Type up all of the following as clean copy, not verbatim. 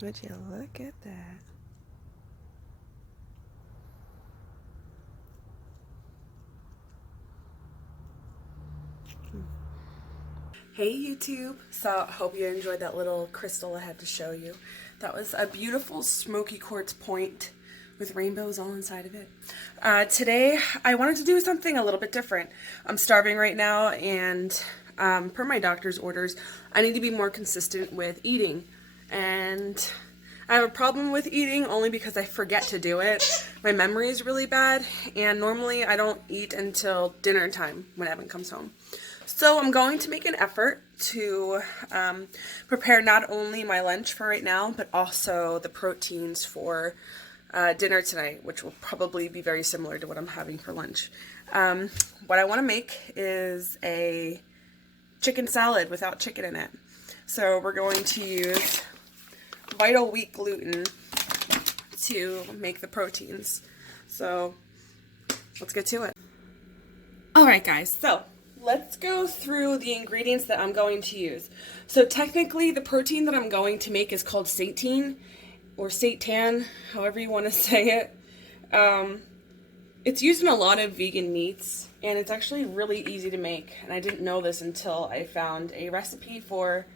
Would you look at that? Hey YouTube! So I hope you enjoyed that little crystal I had to show you. That was a beautiful smoky quartz point with rainbows all inside of it. Today I wanted to do something a little bit different. I'm starving right now, and per my doctor's orders, I need to be more consistent with eating. And I have a problem with eating only because I forget to do it. My memory is really bad, and normally I don't eat until dinner time when Evan comes home. So I'm going to make an effort to prepare not only my lunch for right now, but also the proteins for dinner tonight, which will probably be very similar to what I'm having for lunch. What I want to make is a chicken salad without chicken in it. So we're going to use vital wheat gluten to make the proteins. So let's get to it. Alright guys, so let's go through the ingredients that I'm going to use. So technically the protein that I'm going to make is called seitan, or seitan, however you want to say it. It's used in a lot of vegan meats, and it's actually really easy to make. And I didn't know this until I found a recipe for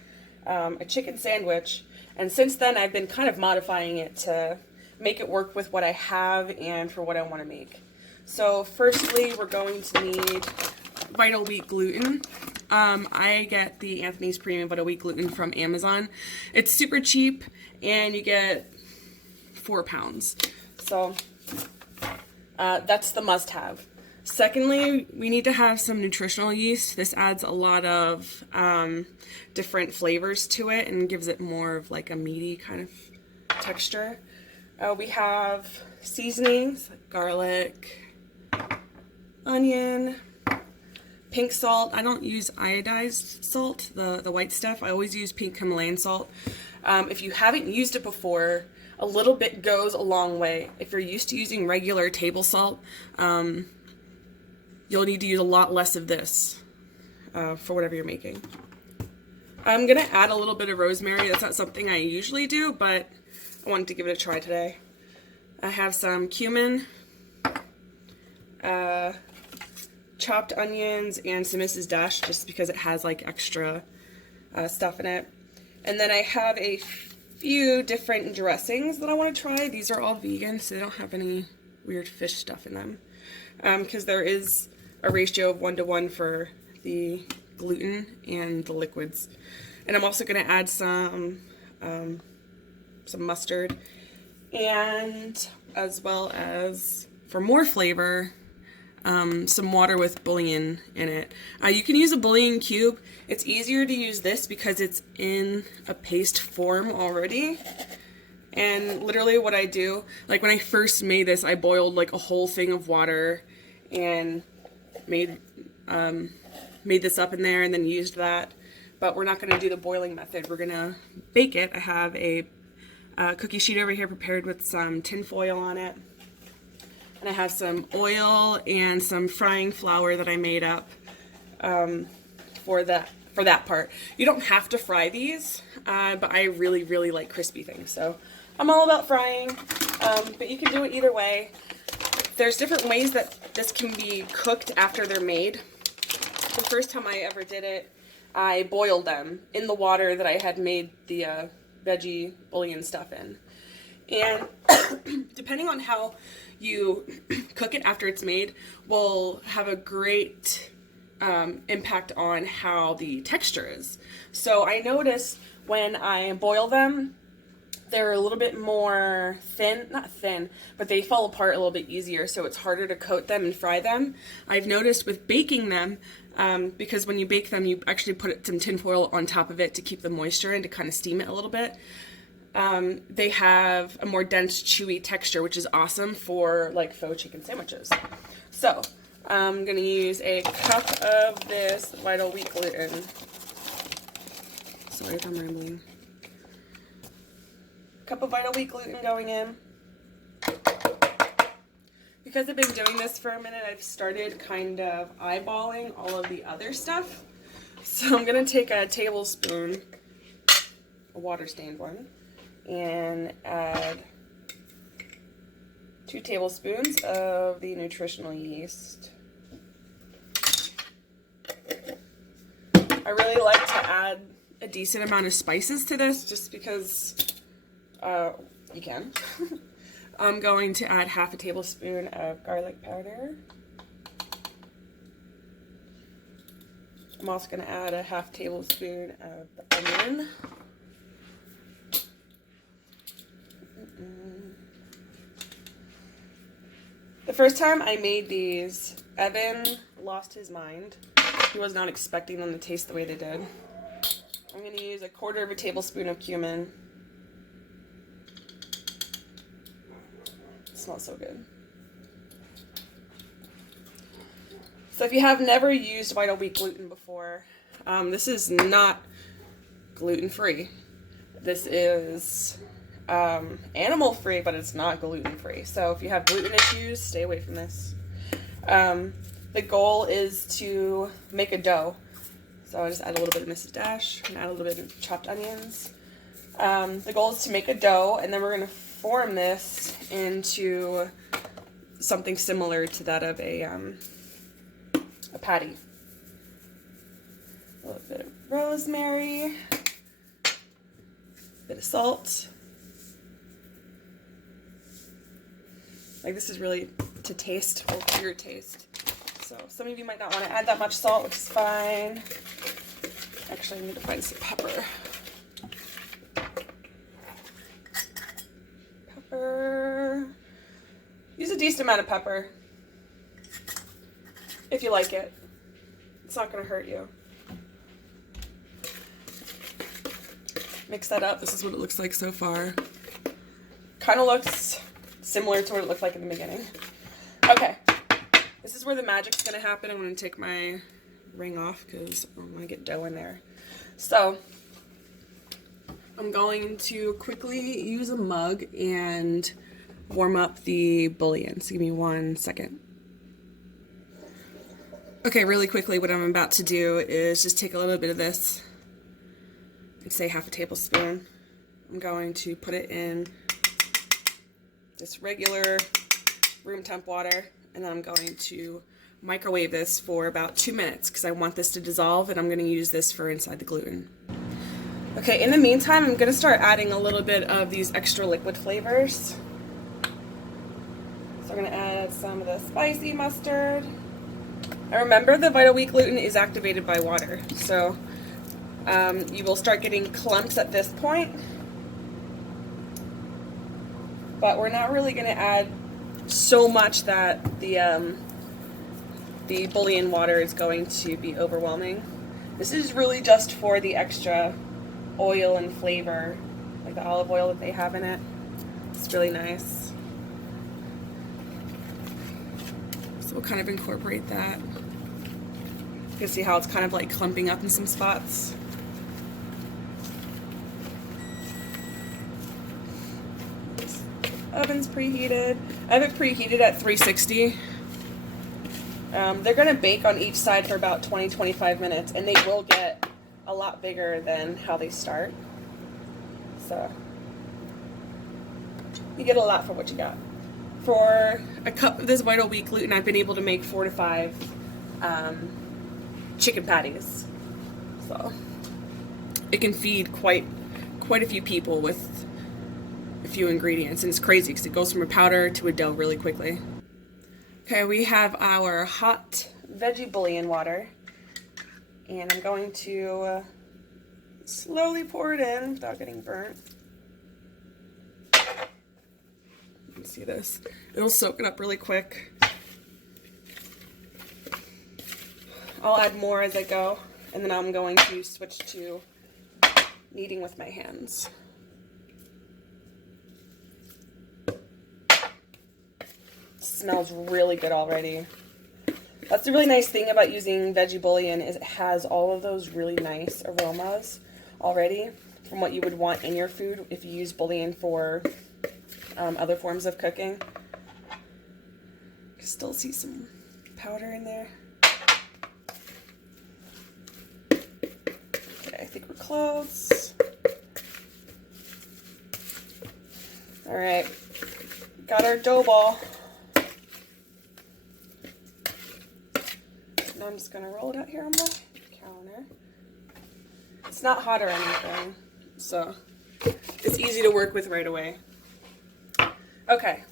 a chicken sandwich. And since then I've been kind of modifying it to make it work with what I have and for what I want to make. So firstly, we're going to need vital wheat gluten. I get the Anthony's Premium Vital Wheat Gluten from Amazon. It's super cheap, and you get 4 pounds. So that's the must-have. Secondly, we need to have some nutritional yeast. This adds a lot of different flavors to it and gives it more of like a meaty kind of texture. We have seasonings, like garlic, onion, pink salt. I don't use iodized salt, the white stuff. I always use pink Himalayan salt. If you haven't used it before, a little bit goes a long way. If you're used to using regular table salt, you'll need to use a lot less of this for whatever you're making. I'm going to add a little bit of rosemary. That's not something I usually do, but I wanted to give it a try today. I have some cumin, chopped onions, and some Mrs. Dash, just because it has like extra stuff in it. And then I have a few different dressings that I want to try. These are all vegan, so they don't have any weird fish stuff in them, because there is a ratio of 1-to-1 for the gluten and the liquids. And I'm also going to add some mustard, and as well as, for more flavor, some water with bouillon in it. You can use a bouillon cube. It's easier to use this because it's in a paste form already. And literally what I do, like when I first made this, I boiled like a whole thing of water and made this up in there and then used that. But we're not going to do the boiling method. We're going to bake it. I have a cookie sheet over here prepared with some tin foil on it. And I have some oil and some frying flour that I made up for that part. You don't have to fry these, but I really, really like crispy things. So I'm all about frying, but you can do it either way. There's different ways that this can be cooked after they're made. The first time I ever did it, I boiled them in the water that I had made the veggie bouillon stuff in. And depending on how you cook it after it's made will have a great impact on how the texture is. So I noticed when I boil them, they're a little bit more thin, not thin, but they fall apart a little bit easier, so it's harder to coat them and fry them. I've noticed with baking them, because when you bake them, you actually put some tin foil on top of it to keep the moisture in, to kind of steam it a little bit. They have a more dense, chewy texture, which is awesome for like faux chicken sandwiches. So I'm going to use a cup of this vital wheat gluten. Sorry if I'm rambling. Cup of vital wheat gluten going in. Because I've been doing this for a minute, I've started kind of eyeballing all of the other stuff. So I'm going to take a tablespoon, a water stained one, and add 2 tablespoons of the nutritional yeast. I really like to add a decent amount of spices to this just because you can. I'm going to add half a tablespoon of garlic powder. I'm also going to add a half tablespoon of the onion. The first time I made these, Evan lost his mind. He was not expecting them to taste the way they did. I'm going to use 1/4 tablespoon of cumin. It smells so good. So if you have never used Vital Wheat gluten before, this is not gluten-free. This is animal-free, but it's not gluten-free. So if you have gluten issues, stay away from this. The goal is to make a dough. So I just add a little bit of Mrs. Dash and add a little bit of chopped onions. The goal is to make a dough, and then we're going to form this into something similar to that of a patty. A little bit of rosemary, a bit of salt. Like, this is really to taste, or to your taste. So some of you might not want to add that much salt, which is fine. Actually, I need to find some pepper. Pepper. Use a decent amount of pepper. If you like it. It's not going to hurt you. Mix that up. This is what it looks like so far. Kind of looks similar to what it looked like in the beginning. Okay. This is where the magic's going to happen. I'm going to take my ring off because I want to get dough in there. So I'm going to quickly use a mug and warm up the bouillon. So give me 1 second. Okay, really quickly, what I'm about to do is just take a little bit of this, and say half a tablespoon. I'm going to put it in just regular room temp water, and then I'm going to microwave this for about 2 minutes because I want this to dissolve, and I'm going to use this for inside the gluten. Okay, in the meantime, I'm going to start adding a little bit of these extra liquid flavors. So I'm going to add some of the spicy mustard. And remember, the Vital Wheat gluten is activated by water, so you will start getting clumps at this point. But we're not really going to add so much that the bouillon water is going to be overwhelming. This is really just for the extra oil and flavor, like the olive oil that they have in it. It's really nice. So we'll kind of incorporate that. You can see how it's kind of like clumping up in some spots. Oven's preheated. I have it preheated at 360. They're going to bake on each side for about 20-25 minutes, and they will get a lot bigger than how they start. So you get a lot for what you got. For a cup of this Vital Wheat gluten, I've been able to make 4 to 5 chicken patties. So it can feed quite a few people with a few ingredients, and it's crazy because it goes from a powder to a dough really quickly. Okay, we have our hot veggie bouillon water, and I'm going to slowly pour it in without getting burnt. You can see this. It'll soak it up really quick. I'll add more as I go, and then I'm going to switch to kneading with my hands. Smells really good already. That's the really nice thing about using veggie bouillon, is it has all of those really nice aromas already from what you would want in your food if you use bouillon for other forms of cooking. You can still see some powder in there. Okay, I think we're close. All right, got our dough ball. Now I'm just gonna roll it out here on my counter. It's not hot or anything, so it's easy to work with right away. Okay,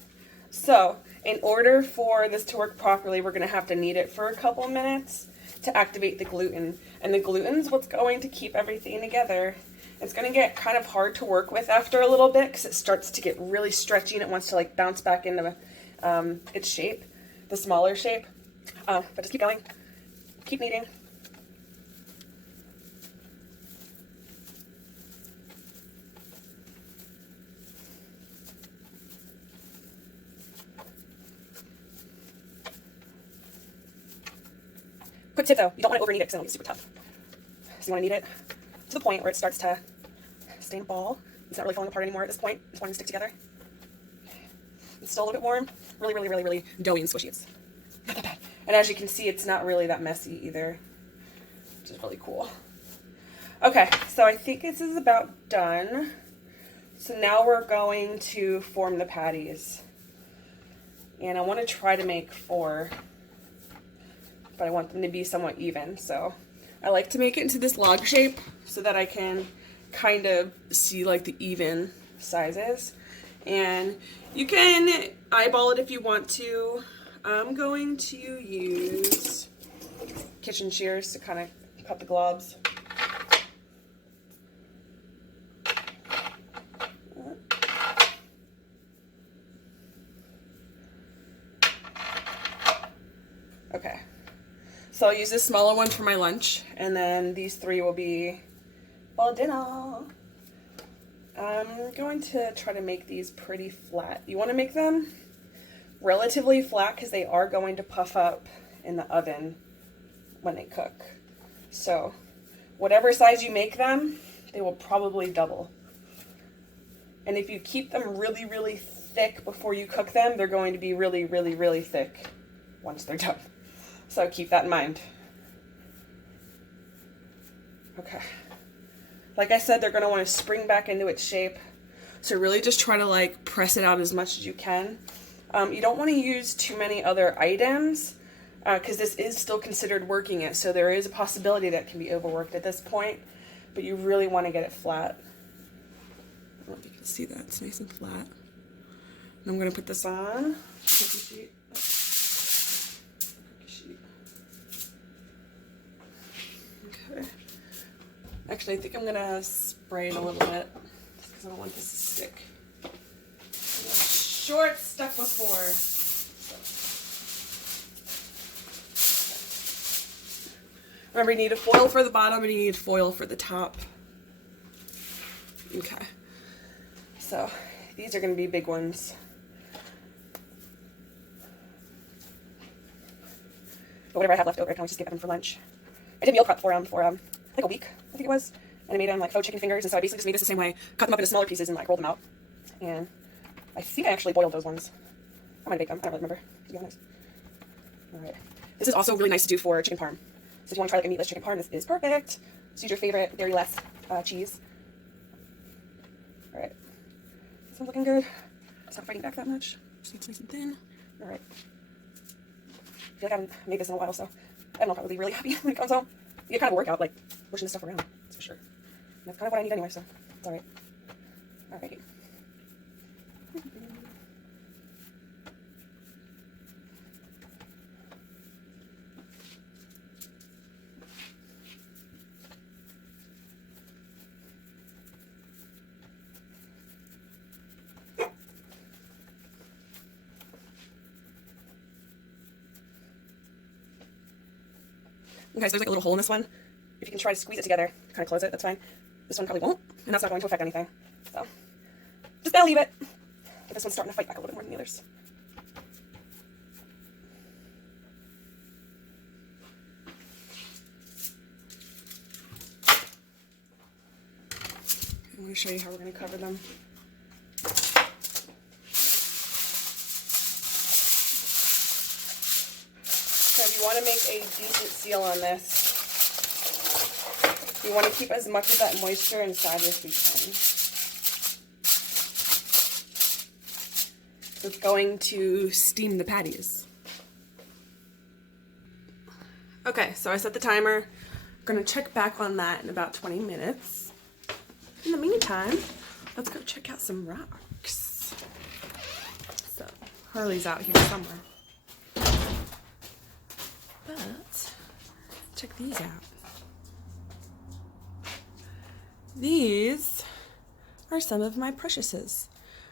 so in order for this to work properly, we're gonna have to knead it for a couple minutes to activate the gluten. And the gluten's what's going to keep everything together. It's going to get kind of hard to work with after a little bit because it starts to get really stretchy and it wants to like bounce back into its shape, the smaller shape. But just keep going, keep kneading. Quick tip though, you don't want to over knead it because it'll get super tough. So you want to knead it to the point where it starts to stay in a ball. It's not really falling apart anymore at this point. It's wanting to stick together. It's still a little bit warm. Really, really, really, really doughy and squishy. It's not that bad. And as you can see, it's not really that messy either, which is really cool. Okay, so I think this is about done. So now we're going to form the patties. And I want to try to make 4, but I want them to be somewhat even. So I like to make it into this log shape so that I can kind of see like the even sizes. And you can eyeball it if you want to. I'm going to use kitchen shears to kind of cut the globs. Okay. So I'll use this smaller one for my lunch, and then these 3 will be for dinner. I'm going to try to make these pretty flat. You want to make them relatively flat because they are going to puff up in the oven when they cook. So whatever size you make them, they will probably double. And if you keep them really, really thick before you cook them, they're going to be really, really, really thick once they're done. So keep that in mind. Okay. Like I said, they're going to want to spring back into its shape. So really just try to like press it out as much as you can. You don't want to use too many other items because this is still considered working it. So there is a possibility that it can be overworked at this point, but you really want to get it flat. I don't know if you can see that. It's nice and flat. And I'm going to put this on. Okay. Actually, I think I'm going to spray it a little bit because I don't want this to stick. I'm sure it's stuck before. Remember, you need a foil for the bottom and you need foil for the top. Okay. So, these are going to be big ones. But whatever I have left over, I can always just give them for lunch. I did meal prep for like a week, I think it was. And I made them like faux chicken fingers, and so I basically just made this the same way, cut them up into smaller pieces and like rolled them out. And I think I actually boiled those ones. I might bake them, I don't really remember, to be honest. Alright. This is also really nice to do for chicken parm. So if you want to try like a meatless chicken parm, this is perfect. Just use your favorite dairy-less cheese. Alright. This one's looking good. It's not fighting back that much. Just needs nice and thin. Alright. I feel like I haven't made this in a while, so I don't know if I'll be really happy when it comes home. You get kind of a workout, like, pushing this stuff around, that's for sure. And that's kind of what I need anyway, so it's alright. Alright. Okay, so there's like a little hole in this one. If you can try to squeeze it together, kind of close it, that's fine. This one probably won't, and that's not going to affect anything. So, just gotta leave it. But this one's starting to fight back a little bit more than the others. I'm going to show you how we're going to cover them. So if you want to make a decent seal on this, you want to keep as much of that moisture inside as we can. It's going to steam the patties. Okay, so I set the timer. I'm gonna check back on that in about 20 minutes. In the meantime, let's go check out some rocks. So, Harley's out here somewhere. But, check these out. These are some of my preciouses.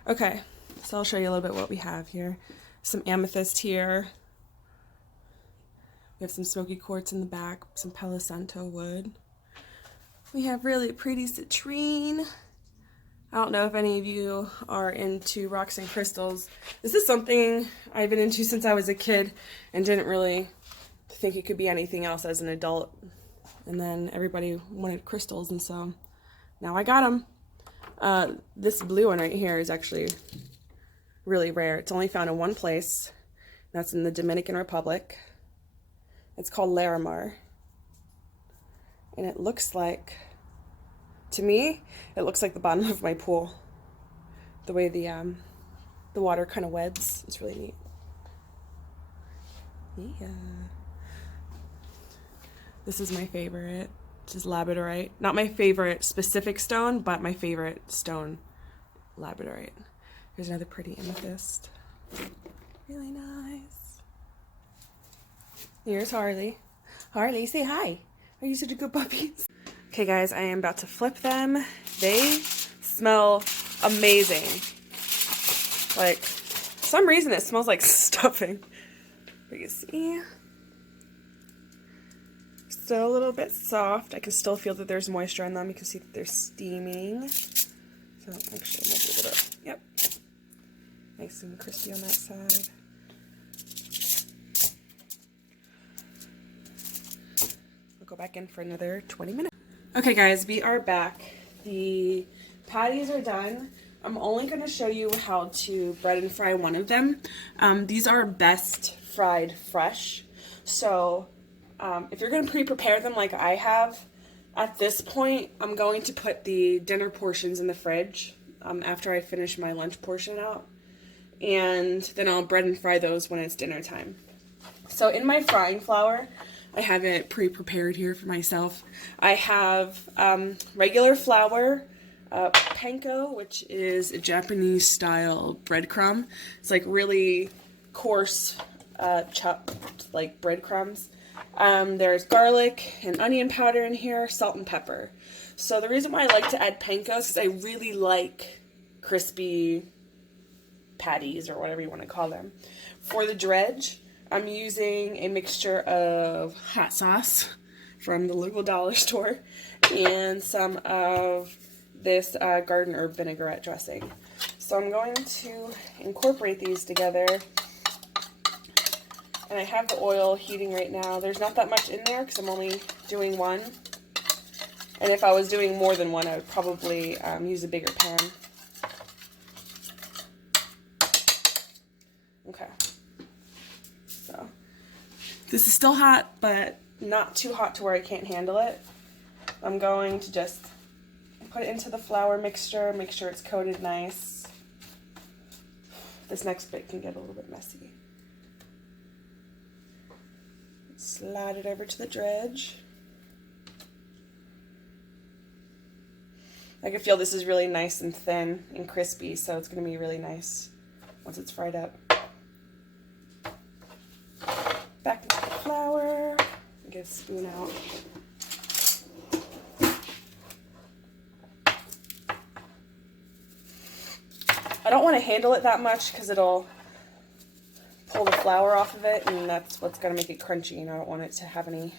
Okay, so I'll show you a little bit what we have here. Some amethyst here. We have some smoky quartz in the back, some Palo Santo wood. We have really pretty citrine. I don't know if any of you are into rocks and crystals. This is something I've been into since I was a kid and didn't really think it could be anything else as an adult. And then everybody wanted crystals, and so now I got them. This blue one right here is actually really rare. It's only found in one place. That's in the Dominican Republic. It's called Larimar. And it looks like, to me, it looks like the bottom of my pool. The way the water kind of webs. It's really neat. Yeah. This is my favorite. This is labradorite. Not my favorite specific stone, but my favorite stone, labradorite. Here's another pretty amethyst. Really nice. Here's Harley. Harley, say hi. Are you such a good puppy? Okay, guys, I am about to flip them. They smell amazing. Like, for some reason it smells like stuffing. But you see, still a little bit soft. I can still feel that there's moisture on them. You can see that they're steaming. So actually, I might be able to, yep. Nice and crispy on that side. Go back in for another 20 minutes. Okay guys, we are back. The patties are done. I'm only going to show you how to bread and fry one of them. These are best fried fresh. So if you're going to pre-prepare them like I have, at this point I'm going to put the dinner portions in the fridge after I finish my lunch portion out. And then I'll bread and fry those when it's dinner time. So in my frying flour, I have it pre-prepared here for myself. I have regular flour, panko, which is a Japanese style breadcrumb. It's like really coarse chopped like breadcrumbs. There's garlic and onion powder in here, salt and pepper. So the reason why I like to add panko is because I really like crispy patties or whatever you want to call them. For the dredge, I'm using a mixture of hot sauce from the local dollar store and some of this garden herb vinaigrette dressing. So I'm going to incorporate these together. And I have the oil heating right now. There's not that much in there because I'm only doing one. And if I was doing more than one, I would probably use a bigger pan. Okay. So this is still hot, but not too hot to where I can't handle it. I'm going to just put it into the flour mixture, make sure it's coated nice. This next bit can get a little bit messy. Slide it over to the dredge. I can feel this is really nice and thin and crispy, so it's going to be really nice once it's fried up. Back into the flour. Get a spoon out. I don't want to handle it that much because it'll pull the flour off of it, and that's what's going to make it crunchy, and I don't want it to have any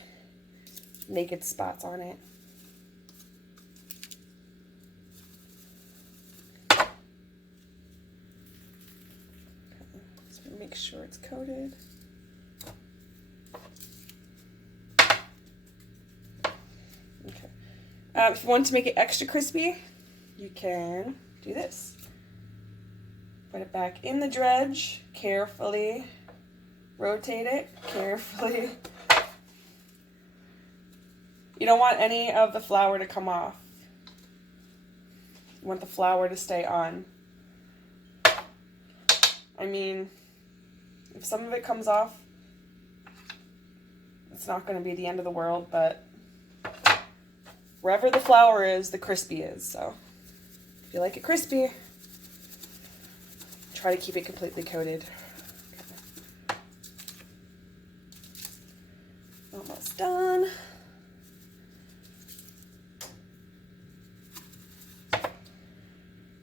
naked spots on it. Okay. So make sure it's coated. Okay. If you want to make it extra crispy, you can do this. Put it back in the dredge, carefully rotate it, carefully. You don't want any of the flour to come off. You want the flour to stay on. I mean, if some of it comes off, it's not going to be the end of the world, but wherever the flour is, the crispy is. So if you like it crispy, try to keep it completely coated. Almost done.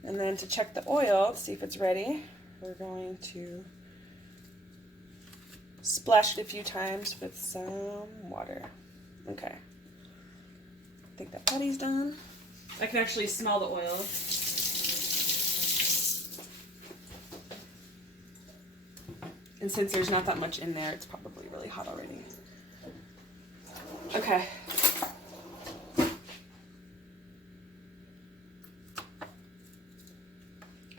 And then to check the oil, to see if it's ready, we're going to splash it a few times with some water. Okay. I think that patty's done. I can actually smell the oil. And since there's not that much in there, it's probably really hot already. Okay.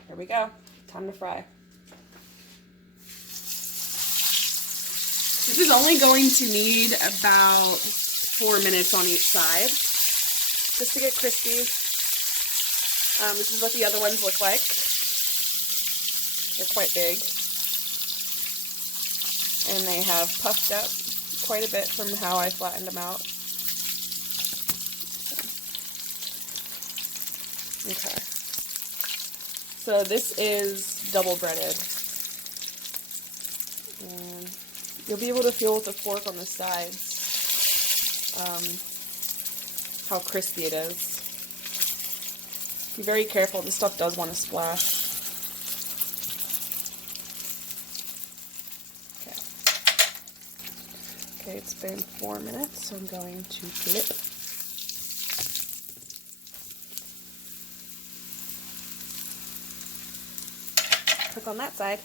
Here we go. Time to fry. This is only going to need about 4 minutes on each side, just to get crispy. This is what the other ones look like. They're quite big. And they have puffed up quite a bit from how I flattened them out. Okay. So this is double breaded. And you'll be able to feel with a fork on the sides how crispy it is. Be very careful, this stuff does want to splash. Okay, it's been 4 minutes, so I'm going to flip. Cook on that side.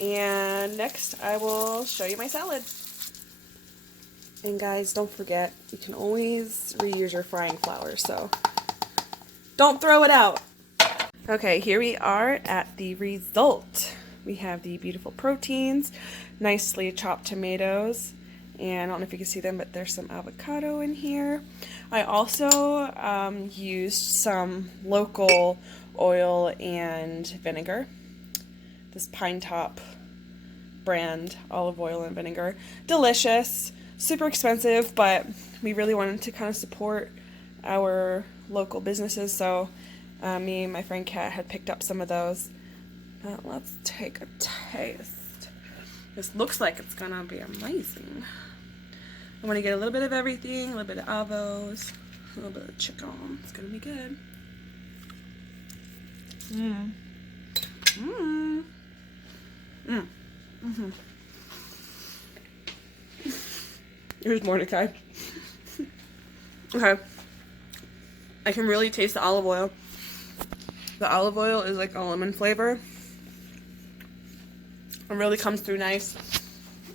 And next I will show you my salad. And guys, don't forget, you can always reuse your frying flour, so don't throw it out. Okay, here we are at the result. We have the beautiful proteins, nicely chopped tomatoes, and I don't know if you can see them, but there's some avocado in here. I also used some local oil and vinegar. This Pine Top brand olive oil and vinegar. Delicious, super expensive, but we really wanted to kind of support our local businesses, so me and my friend Kat had picked up some of those. Let's take a taste. This looks like it's gonna be amazing. I want to get a little bit of everything, a little bit of avos, a little bit of chicken. It's gonna be good. Mmm. Mmm. Mmm. Mm-hmm. Here's Mordecai. Okay. I can really taste the olive oil. The olive oil is like a lemon flavor. It really comes through nice.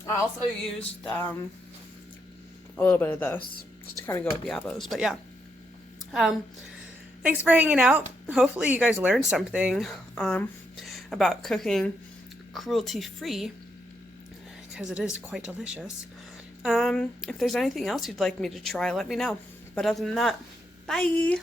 I also used a little bit of those just to kind of go with the avos. But yeah. Thanks for hanging out. Hopefully you guys learned something about cooking cruelty-free, because it is quite delicious. If there's anything else you'd like me to try, let me know. But other than that, bye!